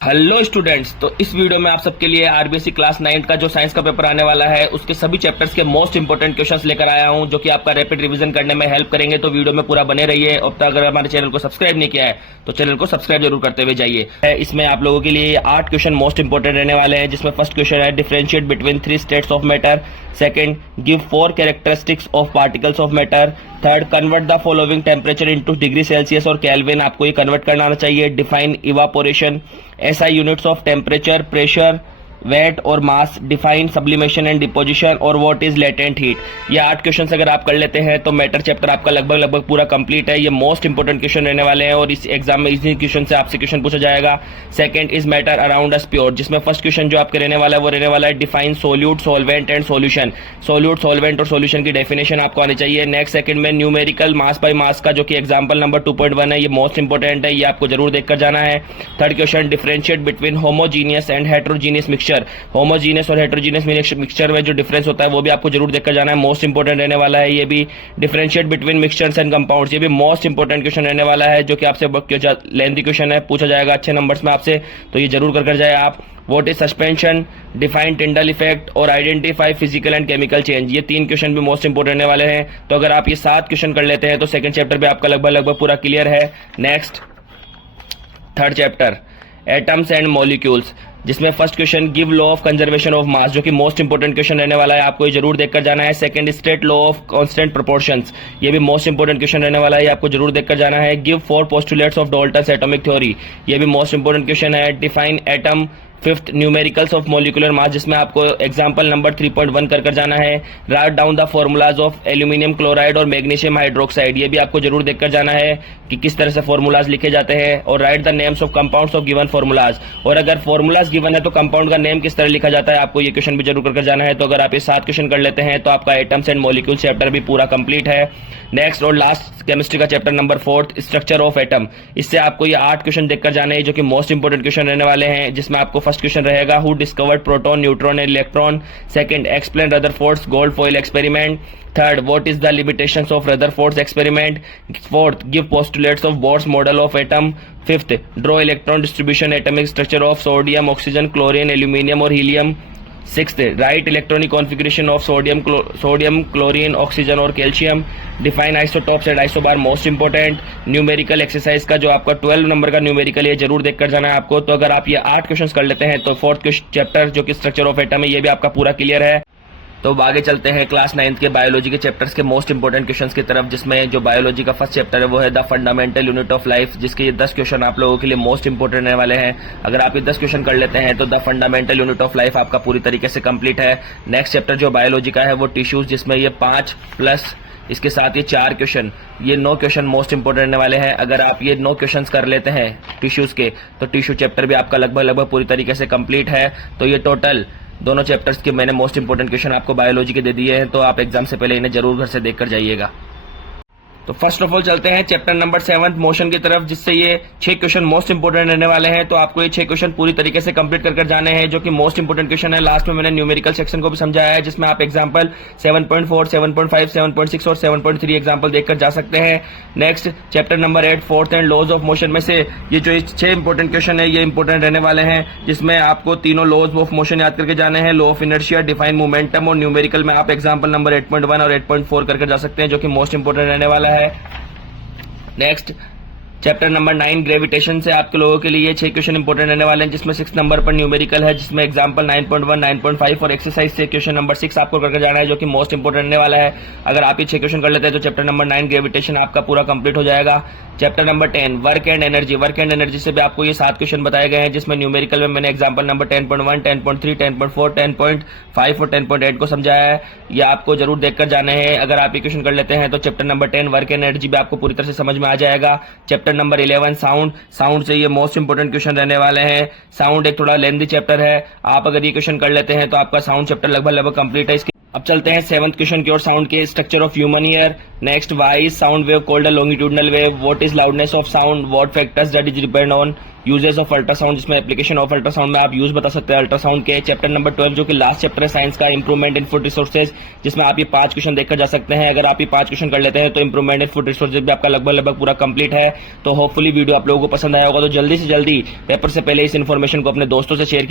Hello students, तो इस video में आप सबके लिए आरबीएससी क्लास 9 का जो साइंस का पेपर आने वाला है उसके सभी चैप्टर्स के मोस्ट इंपोर्टेंट क्वेश्चंस लेकर आया हूं जो कि आपका रैपिड रिवीजन करने में हेल्प करेंगे। तो वीडियो में पूरा बने रहिए। अब तक अगर हमारे चैनल को सब्सक्राइब नहीं किया है तो चैनल को सब्सक्राइब जरूर करते हुए जाइए। इसमें आप लोगों के लिए 8 क्वेश्चन मोस्ट इंपोर्टेंट रहने वाले हैं, जिसमें फर्स्ट क्वेश्चन है differentiate between 3 states of matter. Second, give 4 characteristics of particles of matter. Third, convert the following temperature into degree Celsius और केल्विन, आपको ये कन्वर्ट करना आना चाहिए। Define evaporation. SI units of temperature, pressure, weight और mass. Define sublimation and deposition और what is latent heat. ये 8 question अगर आप कर लेते हैं तो मैटर चैप्टर आपका लगभग पूरा कंप्लीट है। ये मोस्ट इंपोर्टेंट क्वेश्चन रहने वाले हैं और इस एग्जाम में इसी क्वेश्चन से आपसे क्वेश्चन पूछा जाएगा। Second is matter around us pure, जिसमें फर्स्ट क्वेश्चन जो आपके रहने वाला है वो रहने वाला है define solute, solvent and solution. Solute, solvent और सोल्यूशन की डेफिनेशन आपको आनी चाहिए। नेक्स्ट सेकंड में न्यूमेरिकल मास बाय मास का जो कि एग्जाम्पल नंबर 2.1 है, ये मोस्ट इंपोर्टेंट है, ये आपको जरूर देखकर जाना है। Third question differentiate between homogeneous and heterogeneous mixture. Homogeneous और हेटेरोजीनियस मिक्सचर में जो डिफरेंस होता है वो भी आपको जरूर देखकर जाना है, मोस्ट इंपोर्टेंट रहने वाला है। ये भी differentiate between mixtures and compounds, ये भी मोस्ट इंपोर्टेंट क्वेश्चन रहने वाला है जो कि आपसे लेंथी क्वेश्चन है, पूछा जाएगा अच्छे नंबर्स में आपसे, तो ये जरूर कर जाए आप। What is suspension, define Tyndall effect और identify physical and chemical change. ये 3 क्वेश्चन भी मोस्ट इंपोर्टेंट रहने वाले हैं। तो अगर आप ये 7 क्वेश्चन कर लेते हैं तो सेकंड चैप्टर भी आपका लगभग पूरा क्लियर है। Next third chapter atoms and molecules, जिसमें first question give law of conservation of mass, जो कि मोस्ट इंपोर्टेंट क्वेश्चन रहने वाला है, आपको ये जरूर देखकर जाना है। Second state law of constant proportions, ये भी मोस्ट इंपोर्टेंट क्वेश्चन रहने वाला है, आपको जरूर देखकर जाना है। Give 4 postulates of Dalton's atomic theory, ये भी मोस्ट इंपोर्टेंट क्वेश्चन है। Define atom. Fifth numericals of molecular mass, जिसमें आपको एग्जांपल नंबर 3.1 कर जाना है। Write down the formulas of aluminium chloride और मैग्नीशियम हाइड्रोक्साइड, ये भी आपको जरूर देखकर जाना है कि किस तरह से फॉर्मूलाज लिखे जाते हैं। और right the names of compounds of given formulas, और अगर फॉर्मूलाज गिवन है तो कंपाउंड का नेम किस तरह लिखा जाता है, आपको ये क्वेश्चन भी जरूर कर जाना है। तो अगर आप ये 7 क्वेश्चन कर लेते हैं तो आपका एटम्स एंड मॉलिक्यूल चैप्टर भी पूरा कंप्लीट है। नेक्स्ट और लास्ट केमिस्ट्री का chapter number 4 structure of atom, इससे आपको ये 8 क्वेश्चन देखकर जाने हैं जो कि मोस्ट इंपोर्टेंट क्वेश्चन रहने वाले हैं, जिसमें आपको फर्स्ट क्वेश्चन रहेगा who discovered proton, neutron and electron. Second explain Rutherford's gold foil experiment. Third what is the limitations of Rutherford's experiment. Fourth give postulates of Bohr's model of atom. Fifth draw electron distribution atomic structure of sodium, oxygen, chlorine, aluminium और helium. Sixth write electronic configuration of sodium, chlorine, oxygen और calcium. Define isotopes and isobar, most important. Numerical exercise का जो आपका 12 number का numerical ये जरूर देखकर जाना है आपको। तो अगर आप ये 8 क्वेश्चंस कर लेते हैं तो फोर्थ चैप्टर जो कि स्ट्रक्चर ऑफ एटम है ये भी आपका पूरा क्लियर है। तो अब आगे चलते हैं क्लास 9 के बायोलॉजी के चैप्टर्स के मोस्ट इंपोर्टेंट क्वेश्चंस की तरफ, जिसमें जो बायोलॉजी का फर्स्ट चैप्टर है वो है the fundamental unit of life, जिसके ये 10 क्वेश्चन आप लोगों के लिए मोस्ट इंपोर्टेंट रहने वाले हैं। अगर आप ये 10 क्वेश्चन कर लेते हैं तो the fundamental unit of life आपका पूरी तरीके से कंप्लीट है। नेक्स्ट चैप्टर जो बायोलॉजी का है वो टिश्यूज, जिसमें ये 5 प्लस इसके साथ ये 4 क्वेश्चन, ये 9 क्वेश्चन मोस्ट इंपोर्टेंट रहने वाले हैं। अगर आप ये 9 क्वेश्चन कर लेते हैं टिश्यूज के तो टिश्यू चैप्टर भी आपका लगभग पूरी तरीके से कंप्लीट है। तो ये टोटल दोनों चैप्टर्स के मैंने मोस्ट इंपोर्टेंट क्वेश्चन आपको बायोलॉजी के दे दिए हैं, तो आप एग्जाम से पहले इन्हें जरूर घर से देखकर जाइएगा। तो फर्स्ट ऑफ ऑल चलते हैं चैप्टर नंबर 7 मोशन की तरफ, जिससे ये 6 क्वेश्चन मोस्ट इंपोर्टेंट रहने वाले हैं। तो आपको ये 6 क्वेश्चन पूरी तरीके से कंप्लीट कर जाने हैं जो कि मोस्ट इंपोर्टेंट क्वेश्चन है। लास्ट में मैंने न्यूमेरिकल सेक्शन को भी समझाया है, जिसमें आप एग्जांपल 7.4, 7.5, 7.6 और 7.3 एग्जांपल देखकर जा सकते हैं। Next chapter number 8 force and laws of motion में से ये जो 6 इंपोर्टेंट क्वेश्चन है ये इंपोर्टेंट रहने वाले हैं, जिसमें आपको तीनों लॉज ऑफ मोशन याद करके जाने हैं। Law of inertia, define momentum और न्यूमेरिकल में आप एग्जाम्पल नंबर 8.1 और 8.4 करके जा सकते हैं, जो कि मोस्ट इंपोर्टेंट रहने वाला है। नेक्स्ट चैप्टर नंबर 9 ग्रेविटेशन से आपके लोगों के लिए 6 क्वेश्चन इंपोर्टेंट रहने वाले हैं, जिसमें 6 नंबर पर न्यूमेरिकल है, जिसमें एग्जांपल 9.1, 9.5 और एक्सरसाइज से क्वेश्चन नंबर 6 आपको करके जाना है, जो कि मोस्ट इंपोर्टेंट रहने वाला है। अगर आप ये 6 क्वेश्चन कर लेते हैं तो चैप्टर नंबर 9 ग्रेविटेशन आपका पूरा कंप्लीट हो जाएगा। Chapter number 10 work and energy, work and energy से भी आपको ये 7 क्वेश्चन बताए गए हैं, जिसमें न्यूमेरिकल में मैंने एग्जांपल नंबर 10.1, 10.3, 10.4, 10.5 और 10.8 को समझाया है, ये आपको जरूर देखकर जाने हैं। अगर आप ये क्वेश्चन कर लेते हैं तो chapter number 10 work and energy भी आपको पूरी तरह से समझ में आ जाएगा। चैप्टर नंबर 11 साउंड से ये मोस्ट इंपोर्टेंट क्वेश्चन रहने वाले हैं। साउंड एक थोड़ा लेंथी चैप्टर है, आप अगर ये क्वेश्चन कर लेते हैं तो आपका साउंड चैप्टर लगभग कंप्लीट है। अब चलते हैं 7th क्वेश्चन की ओर, साउंड के structure of human ear. Next, why is sound wave called a longitudinal wave? What is loudness of sound? What factors that is depend on? Uses of ultrasound, जिसमें application of ultrasound में आप use बता सकते हैं ultrasound के। Chapter number 12 जो कि last chapter है साइंस का, इंप्रूवमेंट इन फूड रिसोर्सेज, जिसमें आप ये 5 क्वेश्चन देखकर जा सकते हैं। अगर आप ये 5 क्वेश्चन कर लेते हैं तो इंप्रूवमेंट इन फूड रिसोर्सेज भी आपका लगभग पूरा कंप्लीट है। तो होपफुली वीडियो आप लोगों को पसंद आया होगा। तो जल्दी से जल्दी पेपर से पहले इस इन्फॉर्मेशन को अपने दोस्तों से शेयर कीजिए।